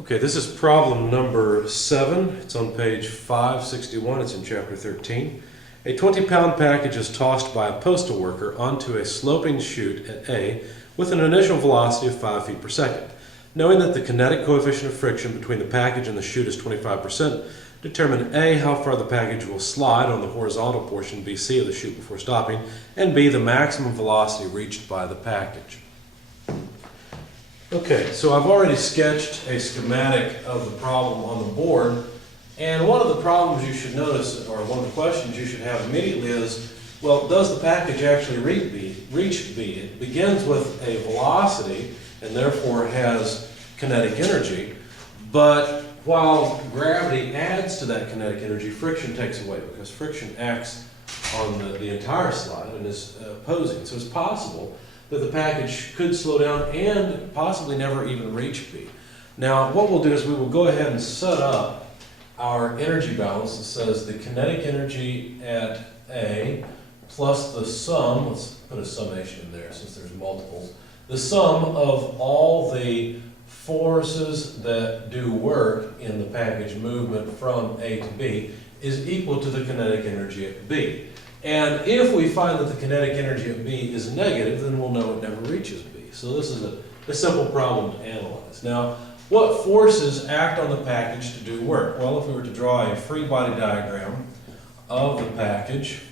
Okay, this is problem number 7. It's on page 561. It's in chapter 13. A 20-pound package is tossed by a postal worker onto a sloping chute at A with an initial velocity of 5 feet per second. Knowing that the kinetic coefficient of friction between the package and the chute is 25%, determine A, how far the package will slide on the horizontal portion BC of the chute before stopping, and B, the maximum velocity reached by the package. Okay, so I've already sketched a schematic of the problem on the board, and one of the problems you should notice, or one of the questions you should have immediately is, well, does the package actually reach B? It begins with a velocity, and therefore has kinetic energy, but while gravity adds to that kinetic energy, friction takes away, because friction acts on the entire slide and is opposing. So it's possible that the package could slow down and possibly never even reach B. Now, what we'll do is we will go ahead and set up our energy balance that says the kinetic energy at A plus the sum, let's put a summation in there since there's multiples, the sum of all the forces that do work in the package movement from A to B is equal to the kinetic energy at B. And if we find that the kinetic energy at B is negative, then we'll know it never reaches B. So this is a simple problem to analyze. Now, what forces act on the package to do work? Well, if we were to draw a free body diagram of the package,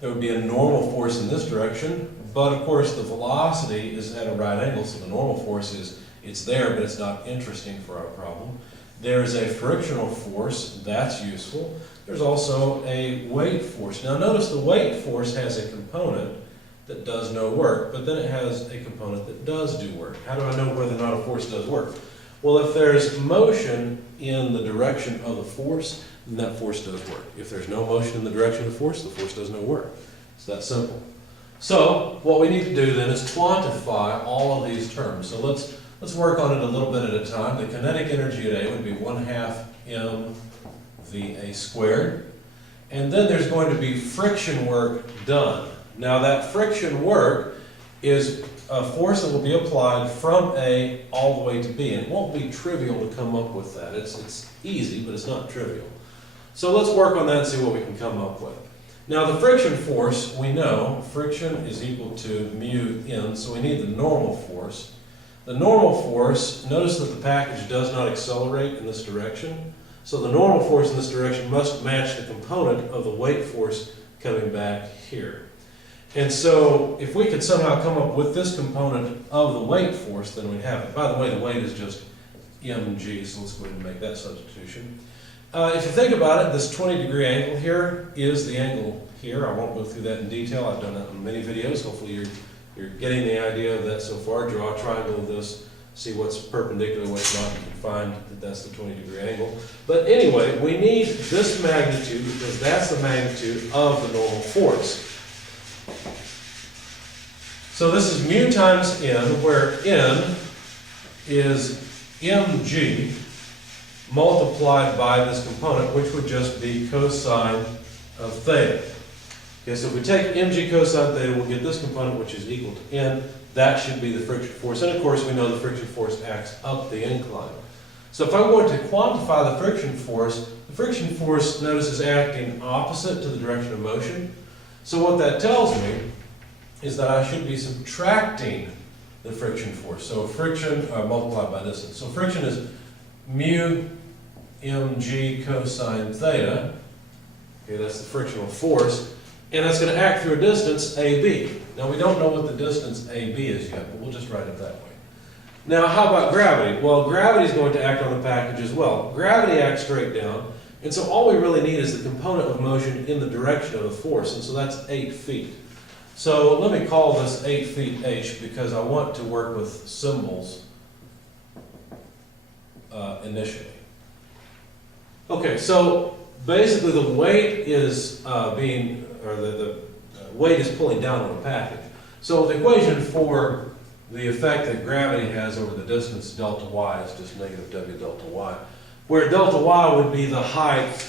there would be a normal force in this direction, but of course the velocity is at a right angle, so the normal force it's there, but it's not interesting for our problem. There's a frictional force, that's useful. There's also a weight force. Now notice the weight force has a component that does no work, but then it has a component that does do work. How do I know whether or not a force does work? Well, if there's motion in the direction of the force, then that force does work. If there's no motion in the direction of the force does no work. It's that simple. So what we need to do then is quantify all of these terms. So let's work on it a little bit at a time. The kinetic energy at A would be 1/2 mVA squared. And then there's going to be friction work done. Now that friction work is a force that will be applied from A all the way to B. And it won't be trivial to come up with that. It's easy, but it's not trivial. So let's work on that and see what we can come up with. Now the friction force, we know friction is equal to mu n, so we need the normal force. The normal force, notice that the package does not accelerate in this direction, so the normal force in this direction must match the component of the weight force coming back here. And so if we could somehow come up with this component of the weight force, then we'd have it. By the way, the weight is just mg, so let's go ahead and make that substitution. If you think about it, this 20-degree angle here is the angle here. I won't go through that in detail. I've done that in many videos. Hopefully you're getting the idea of that so far. Draw a triangle of this, see what's perpendicular, what's not. You can find that that's the 20-degree angle. But anyway, we need this magnitude because that's the magnitude of the normal force. So this is mu times n, where n is mg multiplied by this component, which would just be cosine of theta. Okay, so if we take mg cosine theta, we'll get this component, which is equal to n. That should be the friction force. And of course, we know the friction force acts up the incline. So if I'm going to quantify the friction force, notice, is acting opposite to the direction of motion. So what that tells me is that I should be subtracting the friction force. So friction multiplied by distance. So friction is mu mg cosine theta. Okay, that's the frictional force. And that's going to act through a distance AB. Now we don't know what the distance AB is yet, but we'll just write it that way. Now how about gravity? Well, gravity is going to act on the package as well. Gravity acts straight down, and so all we really need is the component of motion in the direction of the force, and so that's 8 feet. So let me call this 8 feet h because I want to work with symbols initially. Okay, so basically the weight is the weight is pulling down on the package. So the equation for the effect that gravity has over the distance delta y is just negative w delta y, where delta y would be the height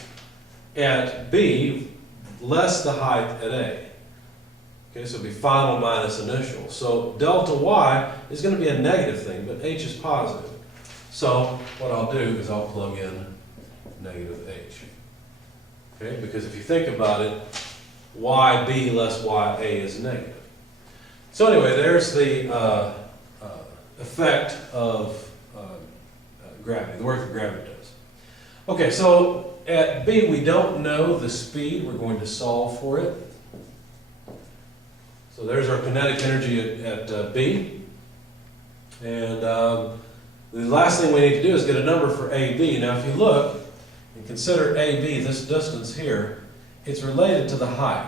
at B less the height at A. Okay, so it'd be final minus initial. So delta y is going to be a negative thing, but h is positive. So what I'll do is I'll plug in negative h. Okay, because if you think about it, yb less ya is negative. So anyway, there's the effect of gravity, the work that gravity does. Okay, so at B we don't know the speed. We're going to solve for it. So there's our kinetic energy at B. And the last thing we need to do is get a number for AB. Now if you look and consider AB, this distance here, it's related to the height.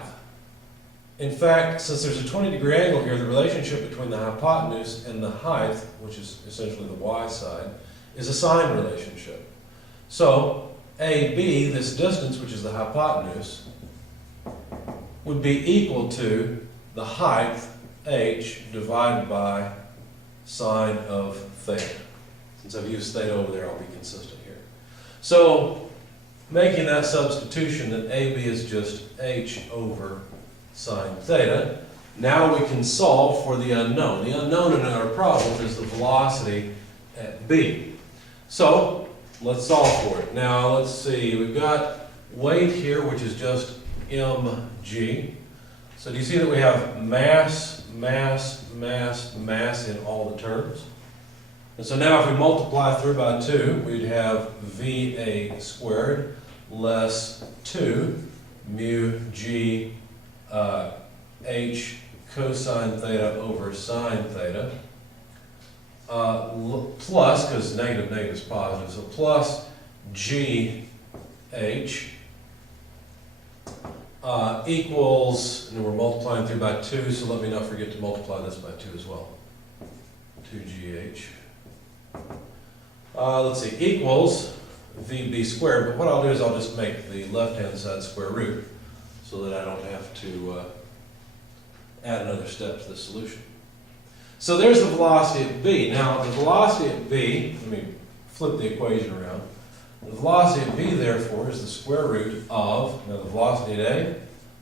In fact, since there's a 20-degree angle here, the relationship between the hypotenuse and the height, which is essentially the y side, is a sine relationship. So AB, this distance, which is the hypotenuse, would be equal to the height, h, divided by sine of theta. Since I've used theta over there, I'll be consistent here. So, making that substitution, that AB is just h over sine theta, now we can solve for the unknown. The unknown in our problem is the velocity at B. So, let's solve for it. Now, let's see, we've got weight here, which is just mg. So do you see that we have mass, mass, mass, mass in all the terms? And so now if we multiply through by 2, we'd have VA squared less 2 mu g h cosine theta over sine theta plus, because negative is positive, so plus g h equals, and we're multiplying through by 2, so let me not forget to multiply this by 2 as well. 2gh. Let's see, equals VB squared, but what I'll do is I'll just make the left-hand side square root so that I don't have to add another step to the solution. So there's the velocity at B. Now, the velocity at B, let me flip the equation around. The velocity at B, therefore, is the square root of, now the velocity at A,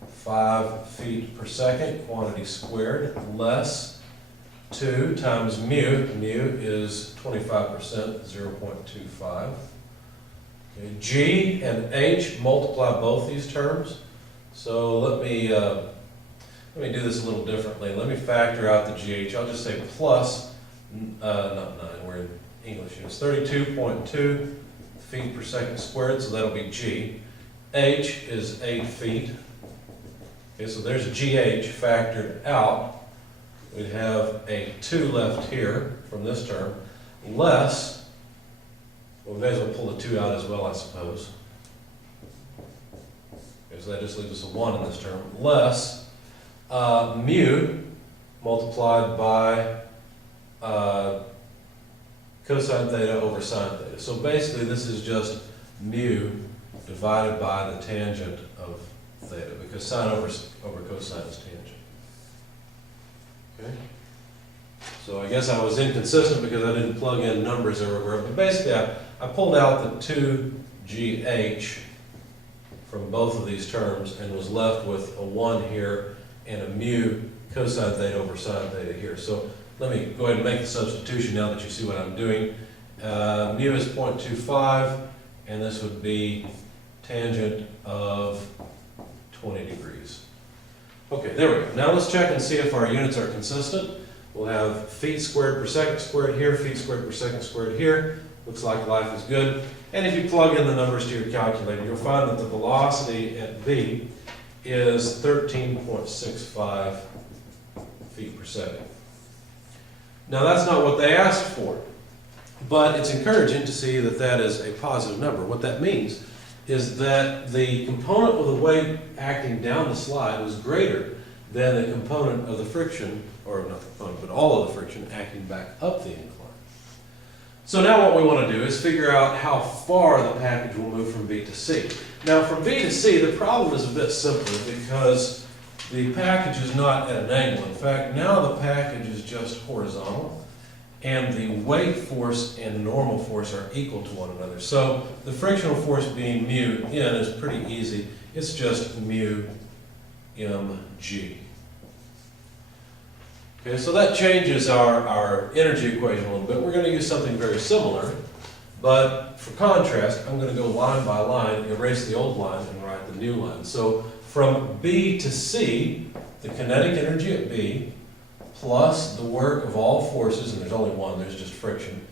5 feet per second, quantity squared, less 2 times mu. Mu is 25%, 0.25. Okay, G and H, multiply both these terms. So let me do this a little differently. Let me factor out the GH. I'll just say plus, not 9, we're in English units, 32.2 feet per second squared, so that'll be G. H is 8 feet. Okay, so there's GH factored out. We'd have a 2 left here from this term, less, well, we may as well pull the 2 out as well, I suppose. Okay, so that just leaves us a 1 in this term, less mu multiplied by cosine theta over sine theta. So basically this is just mu divided by the tangent of theta, because sine over cosine is tangent. Okay? So I guess I was inconsistent because I didn't plug in numbers everywhere, but basically I pulled out the 2gh from both of these terms and was left with a 1 here and a mu cosine theta over sine theta here. So let me go ahead and make the substitution now that you see what I'm doing. Mu is 0.25, and this would be tangent of 20 degrees. Okay, there we go. Now let's check and see if our units are consistent. We'll have feet squared per second squared here, feet squared per second squared here. Looks like life is good. And if you plug in the numbers to your calculator, you'll find that the velocity at B is 13.65 feet per second. Now that's not what they asked for, but it's encouraging to see that that is a positive number. What that means is that the component of the weight acting down the slide was greater than the component of the friction, or not the component, but all of the friction acting back up the incline. So now what we want to do is figure out how far the package will move from B to C. Now from B to C, the problem is a bit simpler because the package is not at an angle. In fact, now the package is just horizontal, and the weight force and normal force are equal to one another. So the frictional force being mu in is pretty easy. It's just mu mg. Okay, so that changes our energy equation a little bit. We're going to use something very similar, but for contrast, I'm going to go line by line, erase the old line, and write the new line. So from B to C, the kinetic energy at B, plus the work of all forces, and there's only one, there's just friction,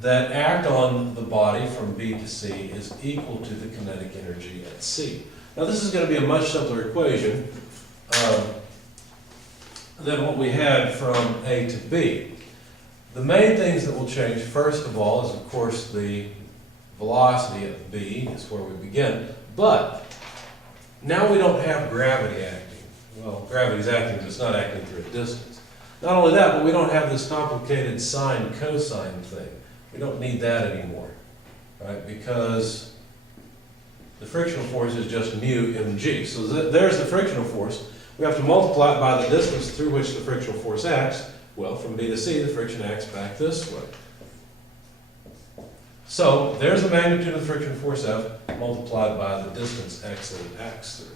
that act on the body from B to C is equal to the kinetic energy at C. Now this is going to be a much simpler equation than what we had from A to B. The main things that will change, first of all, is of course the velocity at B is where we begin, but now we don't have gravity acting. Well, gravity's acting, but it's not acting through a distance. Not only that, but we don't have this complicated sine-cosine thing. We don't need that anymore, right? Because the frictional force is just mu mg. So there's the frictional force. We have to multiply it by the distance through which the frictional force acts. Well, from B to C, the friction acts back this way. So there's the magnitude of the friction force F multiplied by the distance x that it acts through.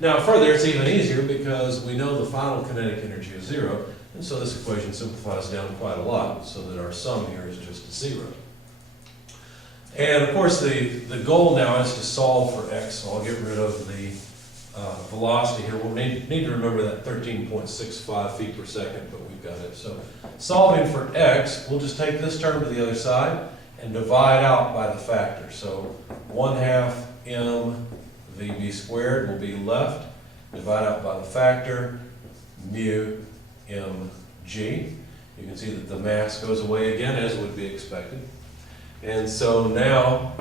Now further, it's even easier because we know the final kinetic energy is 0, and so this equation simplifies down quite a lot so that our sum here is just 0. And of course the goal now is to solve for x, so I'll get rid of the velocity here. We'll need to remember that 13.65 feet per second, but we've got it. So solving for x, we'll just take this term to the other side and divide out by the factor. So 1/2 m VB squared will be left, divide out by the factor, mu mg. You can see that the mass goes away again, as would be expected. And so now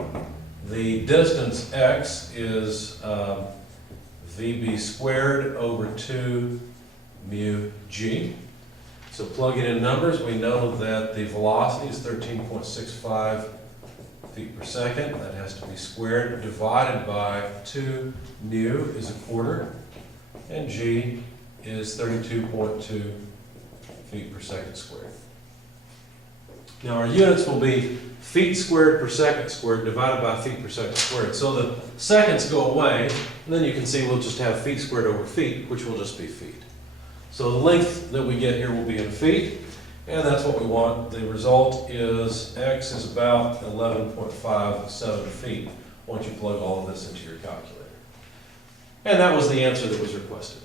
the distance x is VB squared over 2 mu g. So plugging in numbers, we know that the velocity is 13.65 feet per second. That has to be squared, divided by 2 mu is 1/4, and g is 32.2 feet per second squared. Now our units will be feet squared per second squared divided by feet per second squared. So the seconds go away, and then you can see we'll just have feet squared over feet, which will just be feet. So the length that we get here will be in feet, and that's what we want. The result is x is about 11.57 feet once you plug all of this into your calculator. And that was the answer that was requested.